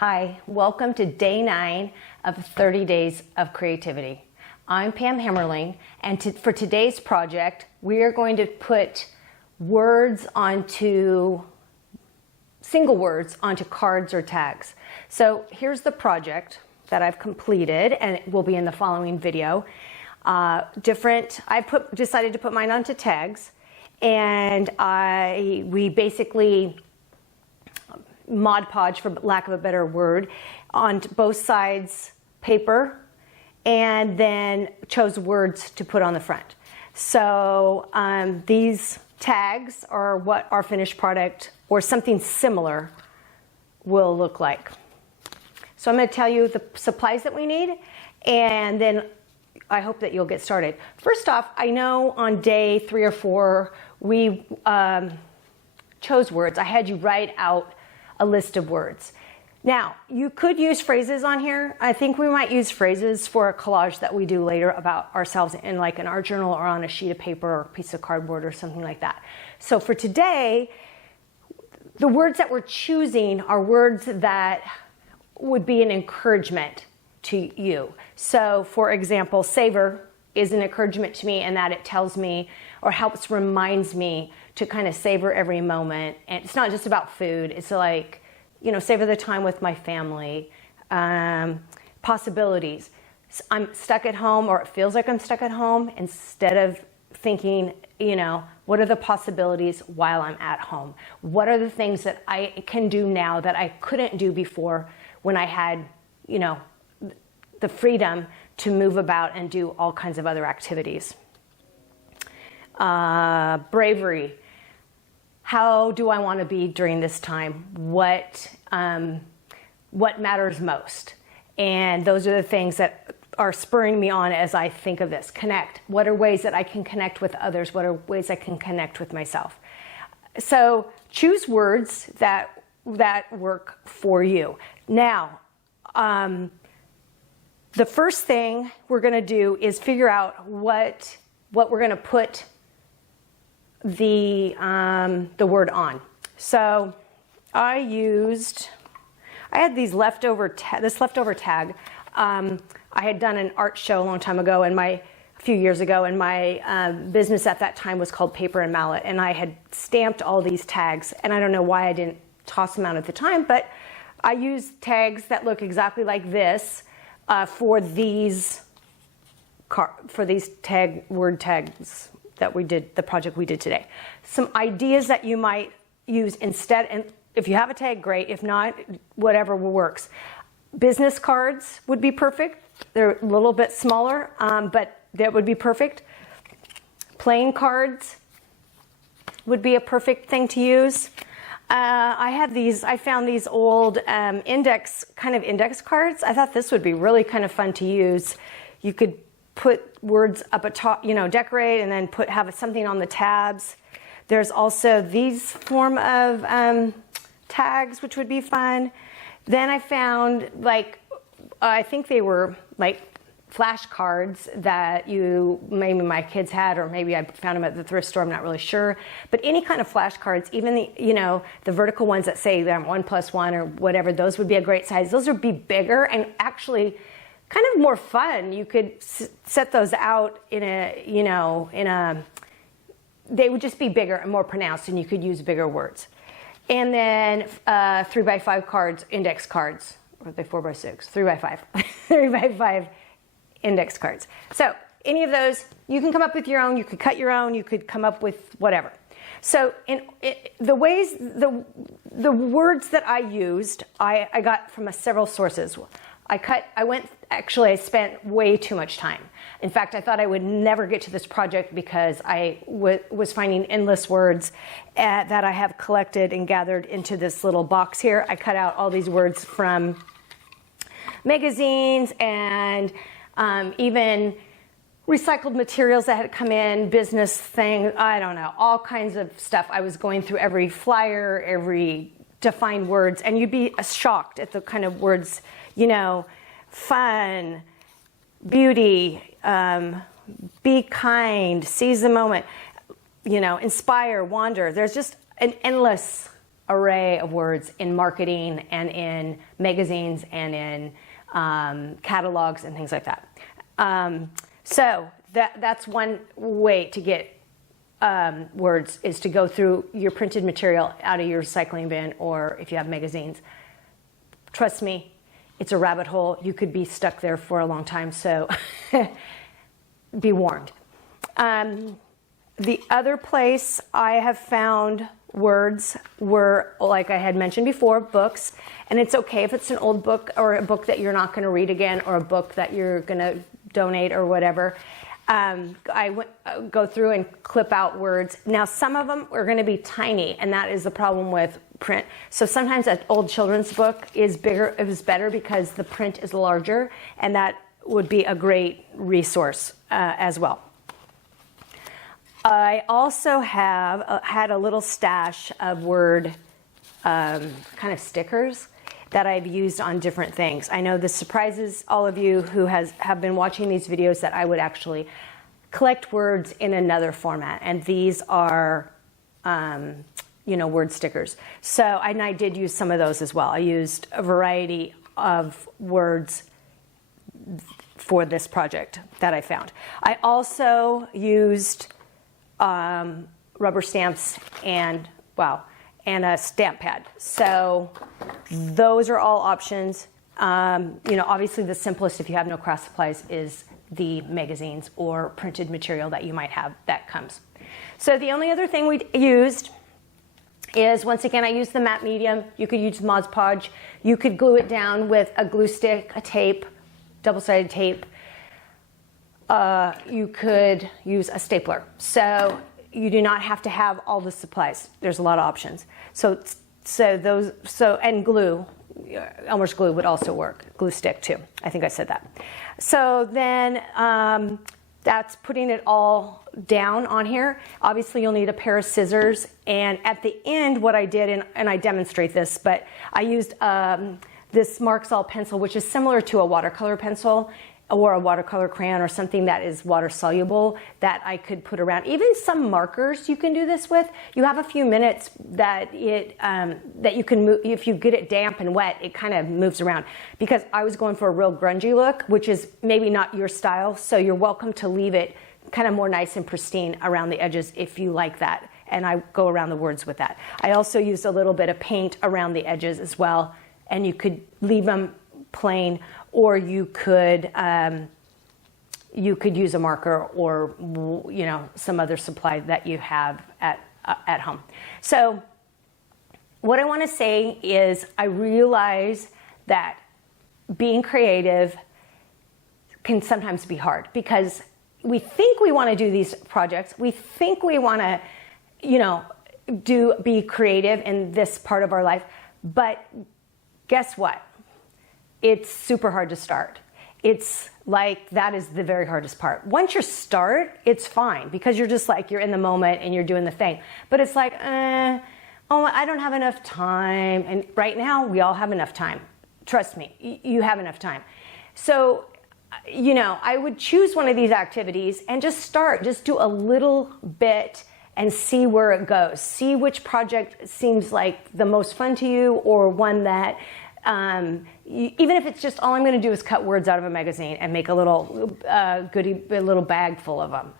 Hi, welcome to day 9 of 30 Days of Creativity. I'm Pam Hammerling, and for today's project, we are going to put single words onto cards or tags. So here's the project that I've completed, and it will be in the following video. Decided to put mine onto tags, and we basically Mod Podge, for lack of a better word, on both sides paper, and then chose words to put on the front. So these tags are what our finished product or something similar will look like. So I'm going to tell you the supplies that we need, and then I hope that you'll get started. First off, I know on day 3 or 4 we chose words. I had you write out a list of words. Now, you could use phrases on here. I think we might use phrases for a collage that we do later about ourselves in like an art journal or on a sheet of paper or a piece of cardboard or something like that. So for today, the words that we're choosing are words that would be an encouragement to you. So for example, savor is an encouragement to me in that it tells me or reminds me to kind of savor every moment. And it's not just about food. It's like, savor the time with my family. Possibilities. I'm stuck at home, or it feels like I'm stuck at home, instead of thinking, what are the possibilities while I'm at home? What are the things that I can do now that I couldn't do before when I had, the freedom to move about and do all kinds of other activities. Bravery. How do I want to be during this time? What matters most? And those are the things that are spurring me on as I think of this. Connect. What are ways that I can connect with others? What are ways I can connect with myself? So choose words that work for you. Now, the first thing we're going to do is figure out what we're going to put the word on. So I had these this leftover tag. I had done an art show a long time ago, a few years ago, and my business at that time was called Paper and Mallet, and I had stamped all these tags, and I don't know why I didn't toss them out at the time, but I used tags that look exactly like this for these word tags that we did, the project we did today. Some ideas that you might use instead, and if you have a tag, great. If not, whatever works. Business cards would be perfect. They're a little bit smaller, but that would be perfect. Playing cards would be a perfect thing to use. I found these old index cards. I thought this would be really kind of fun to use. You could put words up atop, decorate, and then have something on the tabs. There's also these form of tags, which would be fun. Then I found I think they were like flashcards that maybe my kids had, or maybe I found them at the thrift store, I'm not really sure. But any kind of flashcards, even the vertical ones that say 1+1 or whatever, those would be a great size. Those would be bigger and actually kind of more fun. You could set those out they would just be bigger and more pronounced, and you could use bigger words. And then 3x5 cards, index cards, or are they 4x6? 3x5, 3x5 index cards. So any of those, you can come up with your own. You could cut your own. You could come up with whatever. So the words that I used, I got from several sources. I spent way too much time. In fact, I thought I would never get to this project because I was finding endless words that I have collected and gathered into this little box here. I cut out all these words from magazines and even recycled materials that had come in, business thing, I don't know, all kinds of stuff. I was going through every flyer, to find words, and you'd be shocked at the kind of words, fun, beauty, be kind, seize the moment, inspire, wander. There's just an endless array of words in marketing and in magazines and in catalogs and things like that. So that's one way to get words, is to go through your printed material out of your recycling bin, or if you have magazines. Trust me, it's a rabbit hole. You could be stuck there for a long time, so be warned. The other place I have found words were, like I had mentioned before, books. And it's okay if it's an old book or a book that you're not going to read again, or a book that you're going to donate or whatever. Go through and clip out words. Now, some of them are going to be tiny, and that is the problem with print. So sometimes an old children's book is bigger, it was better because the print is larger, and that would be a great resource as well. I also have had a little stash of word kind of stickers that I've used on different things. I know this surprises all of you who have been watching these videos, that I would actually collect words in another format, and these are word stickers. So, and I did use some of those as well. I used a variety of words for this project that I found. I also used rubber stamps and a stamp pad. So those are all options. Obviously the simplest, if you have no craft supplies, is the magazines or printed material that you might have that comes. So the only other thing we used is, once again, I used the matte medium. You could use Mod Podge. You could glue it down with a glue stick, a tape, double-sided tape. You could use a stapler. So you do not have to have all the supplies. There's a lot of options. And glue, Elmer's glue would also work. Glue stick too. I think I said that. So then that's putting it all down on here. Obviously you'll need a pair of scissors. And at the end, what I did, and I demonstrate this, but I used this Markzal pencil, which is similar to a watercolor pencil or a watercolor crayon, or something that is water soluble, that I could put around. Even some markers you can do this with. You have a few minutes that you can move. If you get it damp and wet, it kind of moves around. Because I was going for a real grungy look, which is maybe not your style, so you're welcome to leave it kind of more nice and pristine around the edges if you like that. And I go around the words with that. I also used a little bit of paint around the edges as well, and you could leave them plain, or you could use a marker, or some other supply that you have at home. So what I want to say is, I realize that being creative can sometimes be hard, because we think we want to do these projects. We think we want to be creative in this part of our life, but guess what? It's super hard to start. It's like, that is the very hardest part. Once you start, it's fine, because you're just like, you're in the moment and you're doing the thing. But it's like, I don't have enough time. And right now, we all have enough time. Trust me, you have enough time. So, I would choose one of these activities and just start. Just do a little bit and see where it goes. See which project seems like the most fun to you, or one that even if it's just, all I'm going to do is cut words out of a magazine and make a little a little bag full of them,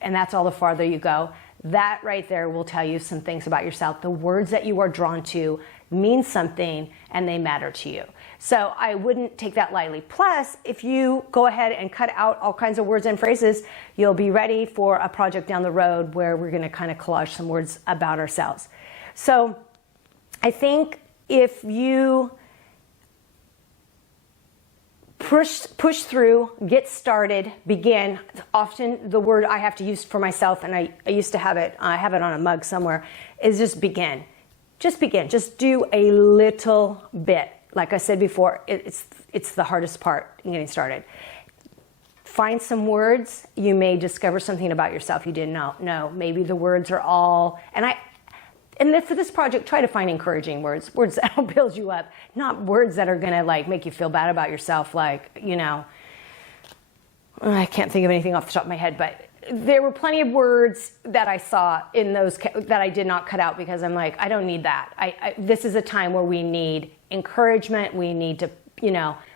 and that's all the farther you go. That right there will tell you some things about yourself. The words that you are drawn to mean something, and they matter to you. So I wouldn't take that lightly. Plus, if you go ahead and cut out all kinds of words and phrases, you'll be ready for a project down the road where we're going to kind of collage some words about ourselves. So I think if you push through, get started, begin. Often the word I have to use for myself, and I used to have it, I have it on a mug somewhere, is just begin. Just begin. Just do a little bit. Like I said before, it's the hardest part in getting started. Find some words. You may discover something about yourself you didn't know. Maybe the words are all, and for this project, try to find encouraging words that'll build you up, not words that are gonna make you feel bad about yourself. I can't think of anything off the top of my head, but there were plenty of words that I saw in those that I did not cut out because I'm like, I don't need that. This is a time where we need encouragement. We need to,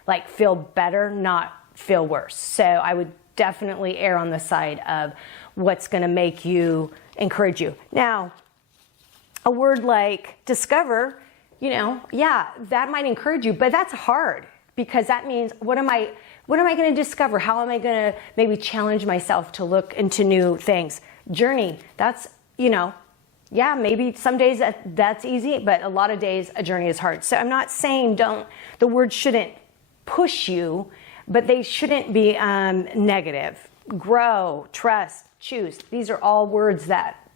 like feel better, not feel worse. So I would definitely err on the side of what's going to make you encourage you. Now, a word like discover, yeah, that might encourage you, but that's hard because that means what am I going to discover? How am I going to maybe challenge myself to look into new things? Journey, that's, yeah, maybe some days that's easy, but a lot of days a journey is hard. So I'm not saying the words shouldn't push you, but they shouldn't be negative. Grow, trust, choose. These are all words that,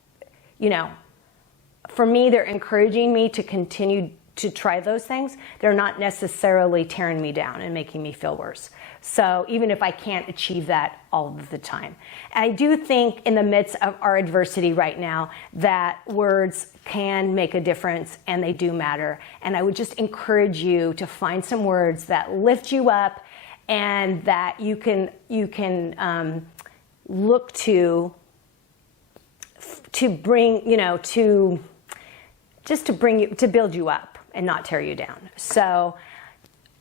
for me, they're encouraging me to continue to try those things. They're not necessarily tearing me down and making me feel worse. So even if I can't achieve that all of the time. I do think in the midst of our adversity right now that words can make a difference and they do matter. And I would just encourage you to find some words that lift you up and that you can look to bring, to build you up and not tear you down. So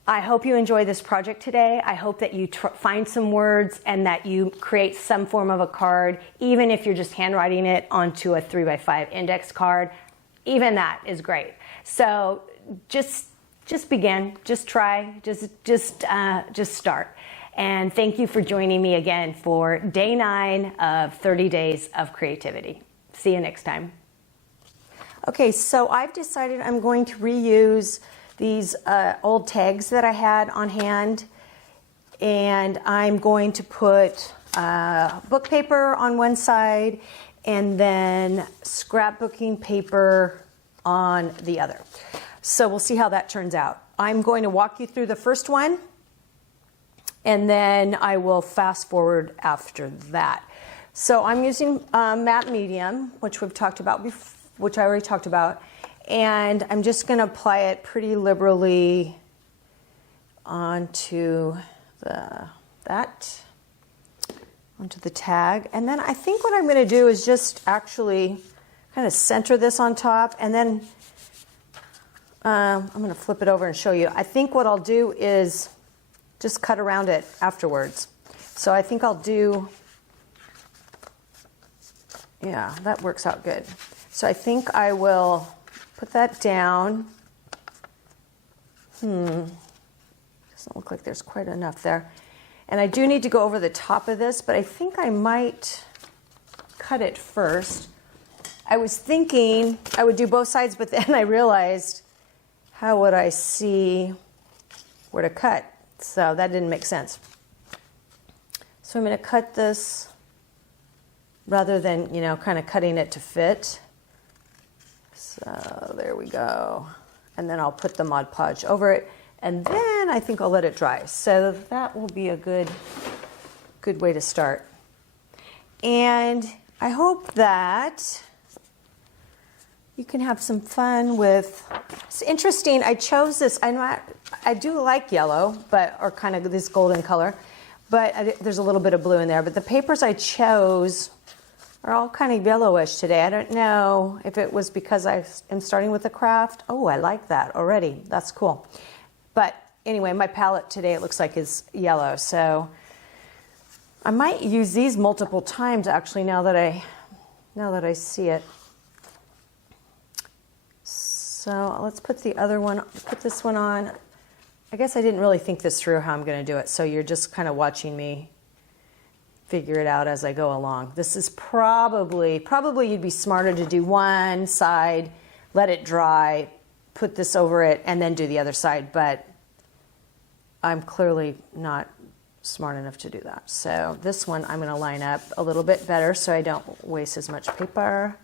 I hope you enjoy this project today. I hope that you find some words and that you create some form of a card, even if you're just handwriting it onto a 3x5 index card. Even that is great. So just begin, just try, just start. And thank you for joining me again for day 9 of 30 days of creativity. See you next time. Okay, so I've decided I'm going to reuse these old tags that I had on hand, and I'm going to put book paper on one side and then scrapbooking paper on the other. So we'll see how that turns out. I'm going to walk you through the first one, and then I will fast forward after that. So I'm using matte medium, which we've talked about before, which I already talked about, and I'm just going to apply it pretty liberally onto onto the tag. And then I think what I'm going to do is just actually kind of center this on top, and then I'm going to flip it over and show you. I think what I'll do is just cut around it afterwards. So I think I'll do, yeah, that works out good. So I think I will put that down. Doesn't look like there's quite enough there. And I do need to go over the top of this, but I think I might cut it first. I was thinking I would do both sides, but then I realized how would I see where to cut? So that didn't make sense. So I'm going to cut this rather than, kind of cutting it to fit. So there we go. And then I'll put the Mod Podge over it. And then I think I'll let it dry. So that will be a good way to start. And I hope that you can have some fun with, it's interesting, I chose this, I do like yellow, or kind of this golden color, but there's a little bit of blue in there. But the papers I chose are all kind of yellowish today. I don't know if it was because I am starting with a craft. Oh, I like that already. That's cool. But anyway, my palette today, it looks like, is yellow. So I might use these multiple times, actually, now that I see it. So let's put the other one, put this one on. I guess I didn't really think this through how I'm going to do it. So you're just kind of watching me figure it out as I go along. This is probably you'd be smarter to do one side, let it dry, put this over it, and then do the other side. But I'm clearly not smart enough to do that. So this one I'm going to line up a little bit better so I don't waste as much paper.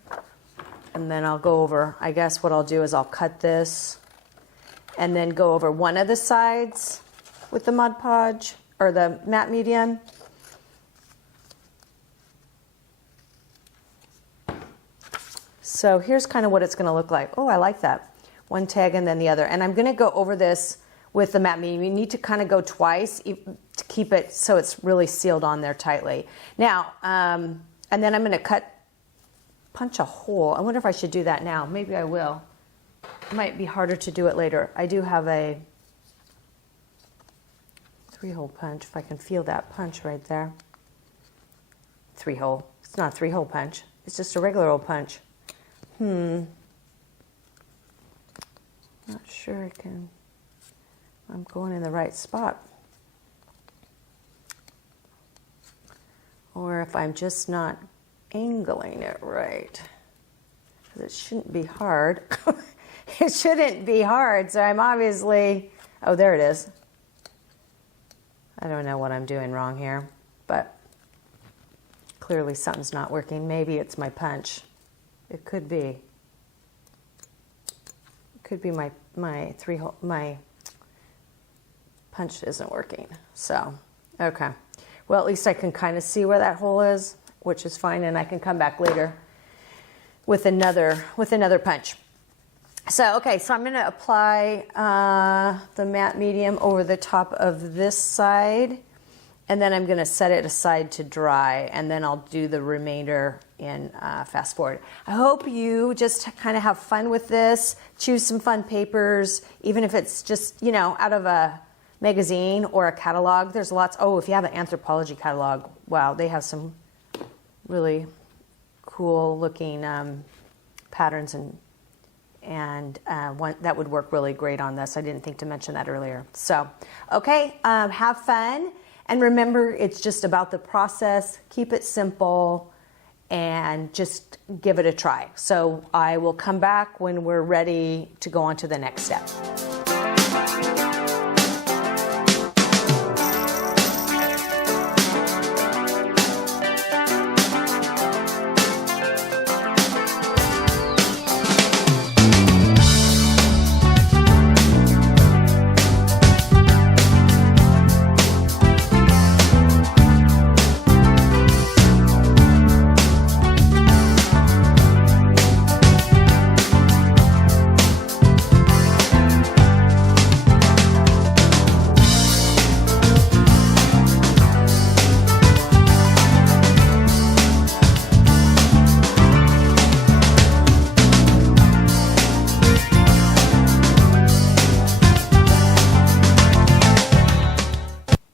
And then I'll go over, I guess what I'll do is I'll cut this and then go over one of the sides with the Mod Podge or the matte medium. So here's kind of what it's going to look like. Oh, I like that. One tag and then the other. And I'm going to go over this with the matte medium. You need to kind of go twice. to keep it so it's really sealed on there tightly. Now, and then I'm going to punch a hole. I wonder if I should do that now. Maybe I will. It might be harder to do it later. I do have a 3-hole punch, if I can feel that punch right there. 3-hole. It's not a 3-hole punch. It's just a regular old punch. Not sure I'm going in the right spot. Or if I'm just not angling it right. Because it shouldn't be hard. It shouldn't be hard, so I'm obviously... Oh, there it is. I don't know what I'm doing wrong here, but clearly something's not working. Maybe it's my punch. It could be. It could be my 3-hole, my punch isn't working. So, okay. Well, at least I can kind of see where that hole is, which is fine, and I can come back later with another punch. So, okay, so I'm going to apply the matte medium over the top of this side, and then I'm going to set it aside to dry, and then I'll do the remainder in fast forward. I hope you just kind of have fun with this, choose some fun papers, even if it's just, you know, out of a magazine or a catalog. There's lots. Oh, if you have an anthropology catalog, wow, they have some really cool looking patterns and one that would work really great on this. I didn't think to mention that earlier. So, okay, have fun. And remember, it's just about the process. Keep it simple and just give it a try. So I will come back when we're ready to go on to the next step.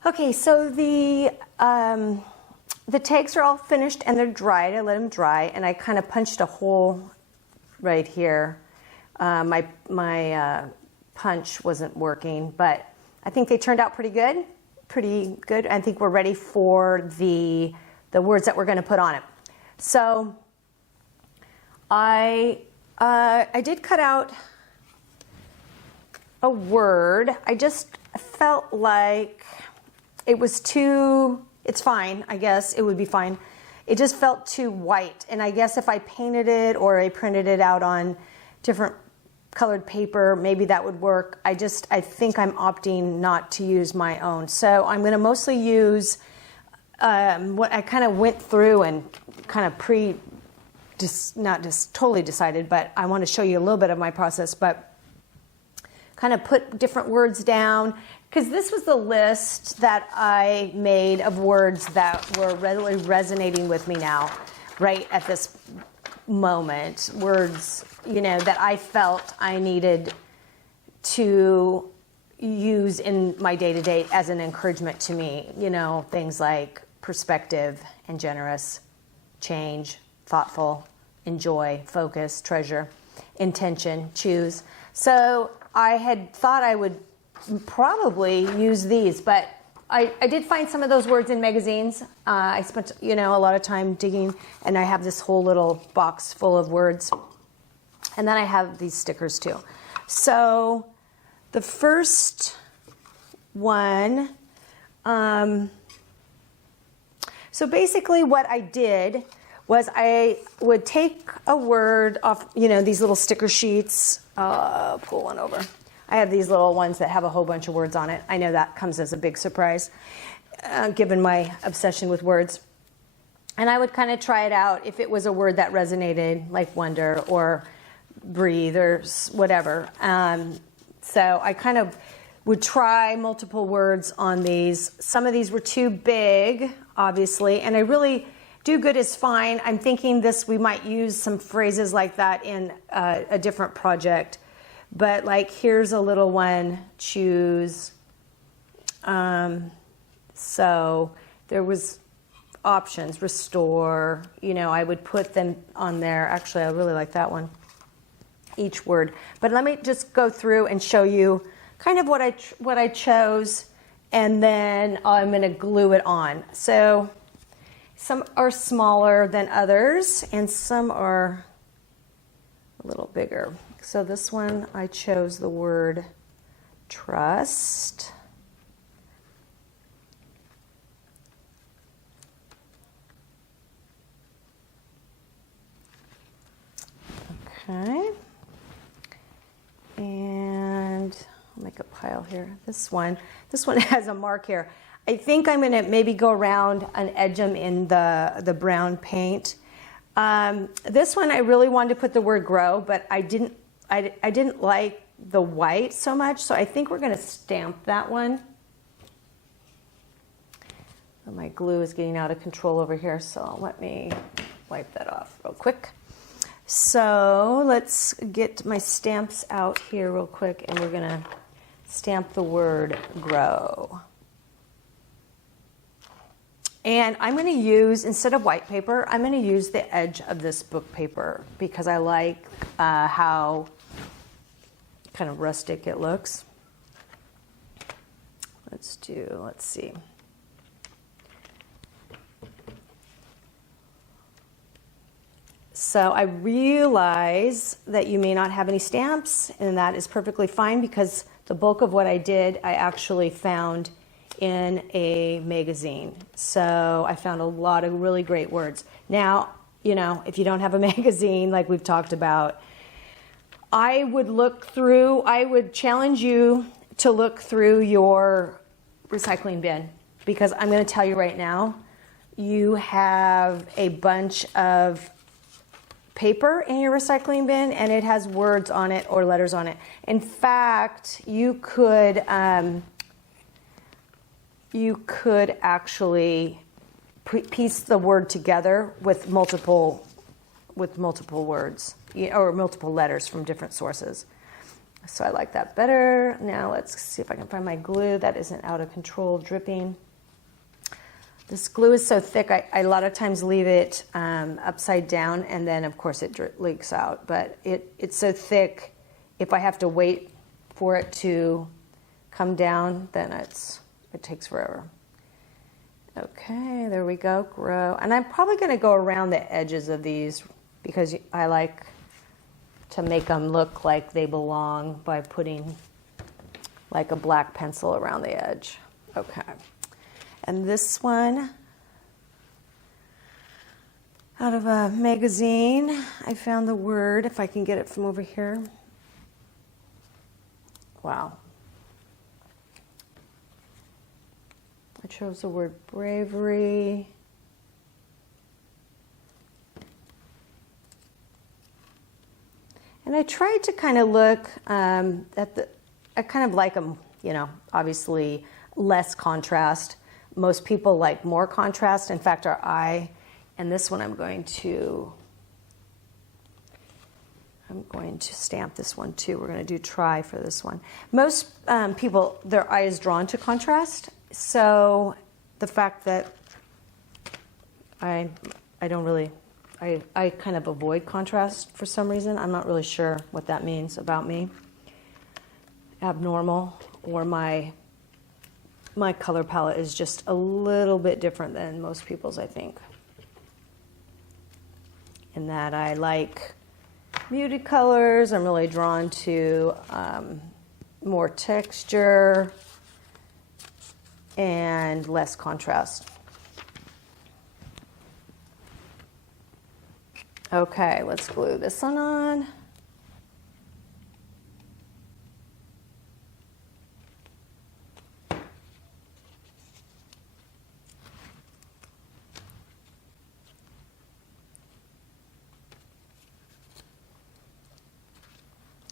Okay, so the tags are all finished and they're dried. I let them dry, and I kind of punched a hole right here. My punch wasn't working, but I think they turned out pretty good. I think we're ready for the words that we're going to put on it. So I did cut out a word. I just felt like it was too, it's fine, I guess, it would be fine. It just felt too white, and I guess if I painted it or I printed it out on different colored paper, maybe that would work. I think I'm opting not to use my own. So I'm going to mostly use what I kind of went through and kind of not just totally decided, but I want to show you a little bit of my process, but kind of put different words down. Because this was the list that I made of words that were really resonating with me now, right at this moment. Words, you know, that I felt I needed to use in my day-to-day as an encouragement to me. You know, things like perspective and generous, change, thoughtful, enjoy, focus, treasure, intention, choose. So I had thought I would probably use these, but I did find some of those words in magazines. I spent, you know, a lot of time digging, and I have this whole little box full of words. And then I have these stickers too. So the first one, so basically what I did was I would take a word off, you know, these little sticker sheets, pull one over. I have these little ones that have a whole bunch of words on it. I know that comes as a big surprise, given my obsession with words. And I would kind of try it out if it was a word that resonated, like wonder or breathe or whatever. So I kind of would try multiple words on these. Some of these were too big, obviously, and I really do good is fine. I'm thinking this, we might use some phrases like that in a different project. But like, here's a little one, choose. So there was options, restore, you know, I would put them on there. Actually, I really like that one, each word. But let me just go through and show you kind of what I chose, and then I'm going to glue it on. So some are smaller than others, and some are a little bigger. So this one, I chose the word trust. Okay. And I'll make a pile here. This one has a mark here. I think I'm going to maybe go around and edge them in the brown paint. This one I really wanted to put the word grow, but I didn't like the white so much, so I think we're going to stamp that one. My glue is getting out of control over here, so let me wipe that off real quick. So let's get my stamps out here real quick, and we're going to stamp the word grow. And I'm going to use, instead of white paper, I'm going to use the edge of this book paper because I like how kind of rustic it looks. Let's see. So I realize that you may not have any stamps, and that is perfectly fine because the bulk of what I did, I actually found in a magazine. So I found a lot of really great words. Now, you know, if you don't have a magazine like we've talked about, I would challenge you to look through your recycling bin, because I'm going to tell you right now, you have a bunch of paper in your recycling bin, and it has words on it or letters on it. In fact, you could actually piece the word together with multiple words or multiple letters from different sources. So I like that better. Now let's see if I can find my glue that isn't out of control, dripping. This glue is so thick, I a lot of times leave it upside down, and then of course it leaks out. But it's so thick, if I have to wait for it to come down, then it takes forever. Okay, there we go, grow. And I'm probably going to go around the edges of these because I like to make them look like they belong by putting like a black pencil around the edge. Okay. And this one, out of a magazine, I found the word, if I can get it from over here. Wow. I chose the word bravery. And I tried to kind of look I kind of like them, you know, obviously less contrast. Most people like more contrast. In fact, and this one I'm going to stamp this one too. We're going to do try for this one. Most people, their eye is drawn to contrast. So the fact that I kind of avoid contrast for some reason. I'm not really sure what that means about me. Abnormal, or my color palette is just a little bit different than most people's, I think. In that I like muted colors. I'm really drawn to more texture and less contrast. Okay, let's glue this one on.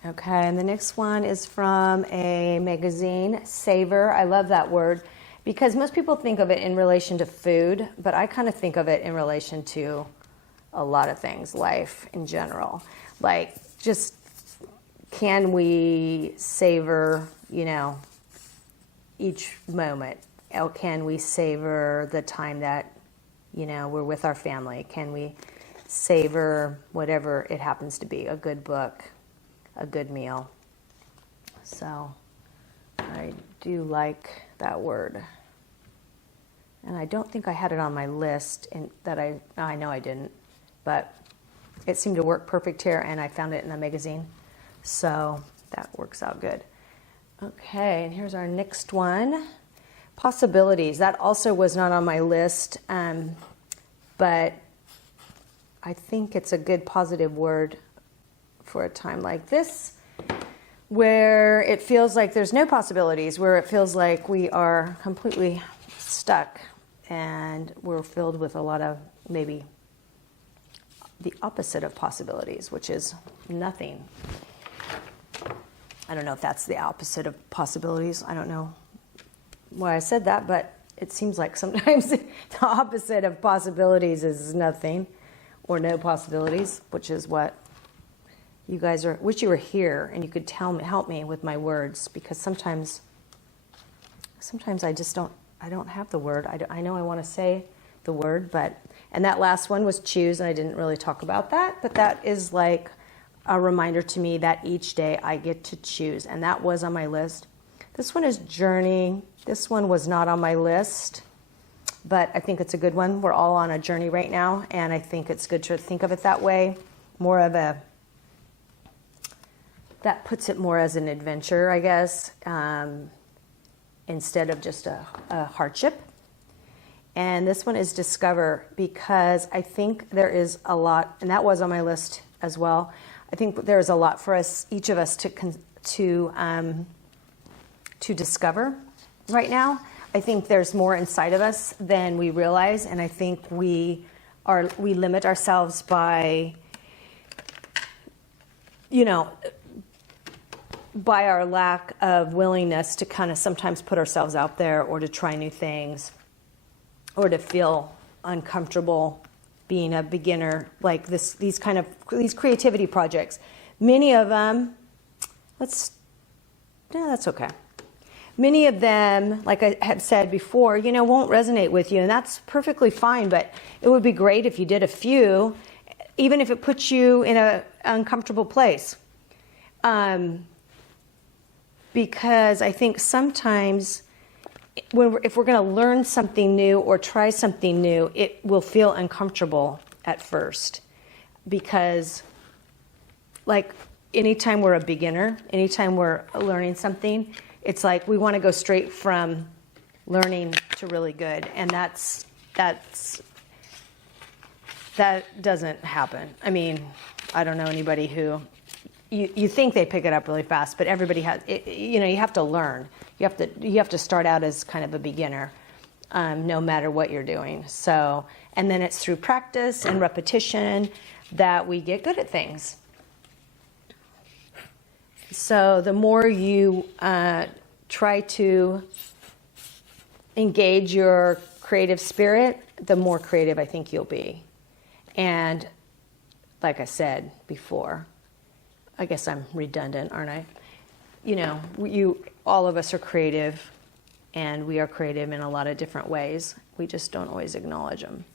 Okay, and the next one is from a magazine, Savor. I love that word because most people think of it in relation to food, but I kind of think of it in relation to a lot of things, life in general. Like, just can we savor, each moment? Or can we savor the time that, we're with our family? Can we savor whatever it happens to be, a good book, a good meal? So I do like that word. And I don't think I had it on my list, and I know I didn't, but it seemed to work perfect here, and I found it in a magazine. So that works out good. Okay, and here's our next one. Possibilities. That also was not on my list, but I think it's a good positive word for a time like this, where it feels like there's no possibilities, where it feels like we are completely stuck and we're filled with a lot of maybe the opposite of possibilities, which is nothing. I don't know if that's the opposite of possibilities. I don't know why I said that, but it seems like sometimes the opposite of possibilities is nothing or no possibilities, which is what you guys are. Wish you were here and you could help me with my words, because sometimes I just don't have the word. I know I want to say the word, and that last one was choose, and I didn't really talk about that, but that is like a reminder to me that each day I get to choose, and that was on my list. This one is journey. This one was not on my list, but I think it's a good one. We're all on a journey right now, and I think it's good to think of it that way. That puts it more as an adventure, I guess, instead of just a hardship. And this one is discover, because I think there is a lot, and that was on my list as well. I think there's a lot for us, each of us, to discover right now. I think there's more inside of us than we realize, and I think we limit ourselves by, by our lack of willingness to kind of sometimes put ourselves out there, or to try new things, or to feel uncomfortable being a beginner, like these creativity projects. Many of them, that's okay. Many of them, like I had said before, won't resonate with you, and that's perfectly fine, but it would be great if you did a few, even if it puts you in an uncomfortable place. Because I think sometimes if we're going to learn something new or try something new, it will feel uncomfortable at first. Because, like, anytime we're a beginner, anytime we're learning something, it's like we want to go straight from learning to really good. And that doesn't happen. I mean, I don't know anybody who... You think they pick it up really fast, but everybody has. You have to learn. You have to start out as kind of a beginner, no matter what you're doing. So, and then it's through practice and repetition that we get good at things. So the more you try to engage your creative spirit, the more creative I think you'll be. And like I said before, I guess I'm redundant, aren't I? All of us are creative, and we are creative in a lot of different ways. We just don't always acknowledge them.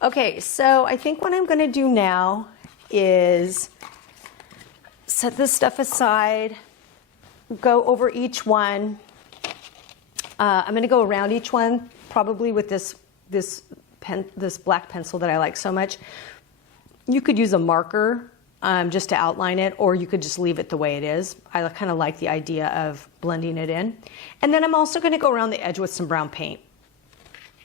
Okay, so I think what I'm going to do now is set this stuff aside, go over each one. I'm going to go around each one, probably with this black pencil that I like so much. You could use a marker just to outline it, or you could just leave it the way it is. I kind of like the idea of blending it in. And then I'm also going to go around the edge with some brown paint.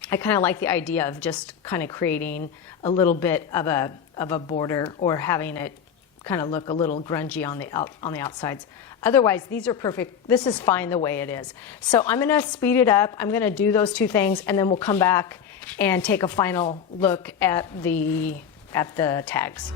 I kind of like the idea of just kind of creating a little bit of a border, or having it kind of look a little grungy on the outsides. Otherwise, these are perfect. This is fine the way it is. So I'm going to speed it up. I'm going to do those two things, and then we'll come back and take a final look at the tags.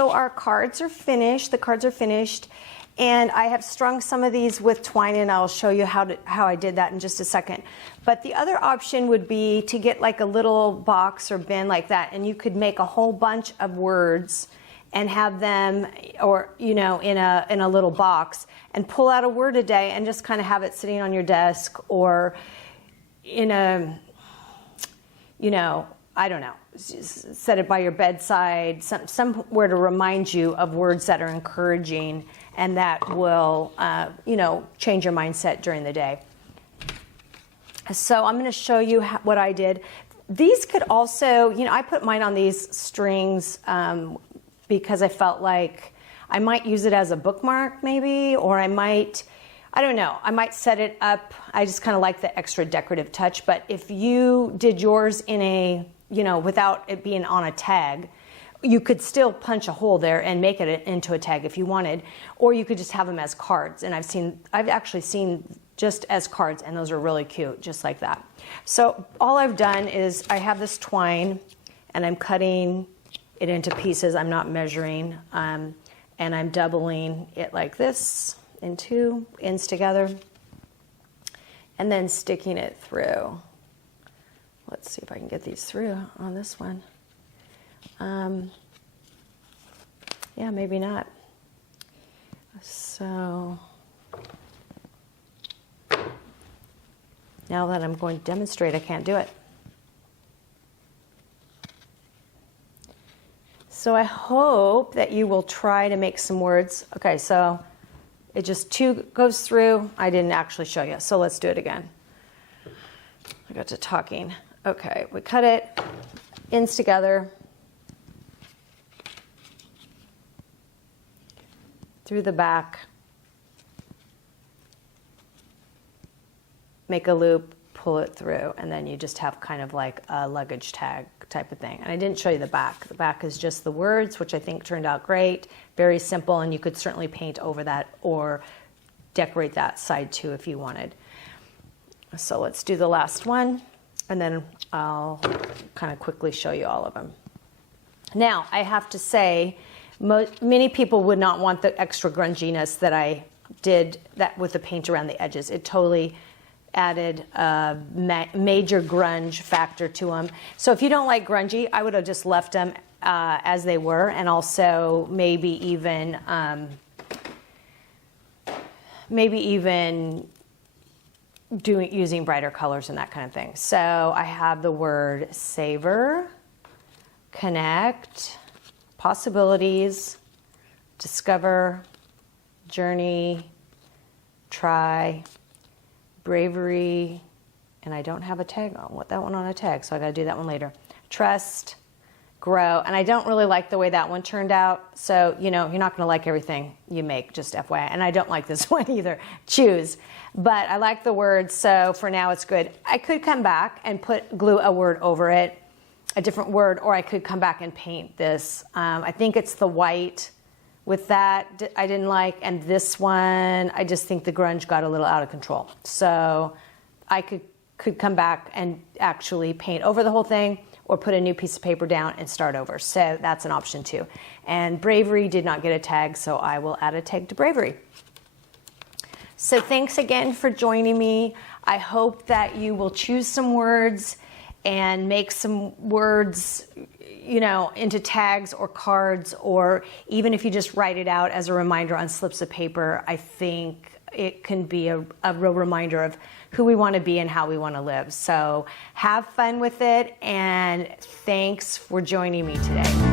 so our cards are finished. The cards are finished. And I have strung some of these with twine, and I'll show you how I did that in just a second. But the other option would be to get like a little box or bin like that, and you could make a whole bunch of words and have them, or in a little box, and pull out a word a day and just kind of have it sitting on your desk or in a, I don't know, set it by your bedside, somewhere to remind you of words that are encouraging and that will, change your mindset during the day. So I'm going to show you what I did. These could also, I put mine on these strings because I felt like I might use it as a bookmark maybe, or I might set it up. I just kind of like the extra decorative touch. But if you did yours in a, without it being on a tag, you could still punch a hole there and make it into a tag if you wanted, or you could just have them as cards. And I've actually seen just as cards, and those are really cute, just like that. So all I've done is I have this twine, and I'm cutting it into pieces. I'm not measuring, and I'm doubling it like this in two ends together, and then sticking it through. Let's see if I can get these through on this one. Yeah, maybe not. So now that I'm going to demonstrate, I can't do it. So I hope that you will try to make some words. Okay, so it just two goes through. I didn't actually show you, so let's do it again. I got to talking. Okay, we cut it, ends together, through the back, make a loop, pull it through, and then you just have kind of like a luggage tag type of thing. And I didn't show you the back. The back is just the words, which I think turned out great. Very simple, and you could certainly paint over that or decorate that side too if you wanted. So let's do the last one, and then I'll kind of quickly show you all of them. Now, I have to say, many people would not want the extra grunginess that I did that with the paint around the edges. It totally added a major grunge factor to them. So if you don't like grungy, I would have just left them as they were, and also maybe even using brighter colors and that kind of thing. So I have the word savor, connect, possibilities, discover, journey, try, bravery, and I don't have a tag on that one on a tag, so I got to do that one later. Trust, grow, and I don't really like the way that one turned out. So you're not going to like everything you make, just FYI. And I don't like this one either. Choose. But I like the words, so for now it's good. I could come back and glue a word over it, a different word, or I could come back and paint this. I think it's the white with that I didn't like, and this one, I just think the grunge got a little out of control. So I could come back and actually paint over the whole thing, or put a new piece of paper down and start over. So that's an option too. And bravery did not get a tag, so I will add a tag to bravery. So thanks again for joining me. I hope that you will choose some words and make some words, into tags or cards, or even if you just write it out as a reminder on slips of paper. I think it can be a real reminder of who we want to be and how we want to live. So have fun with it, and thanks for joining me today.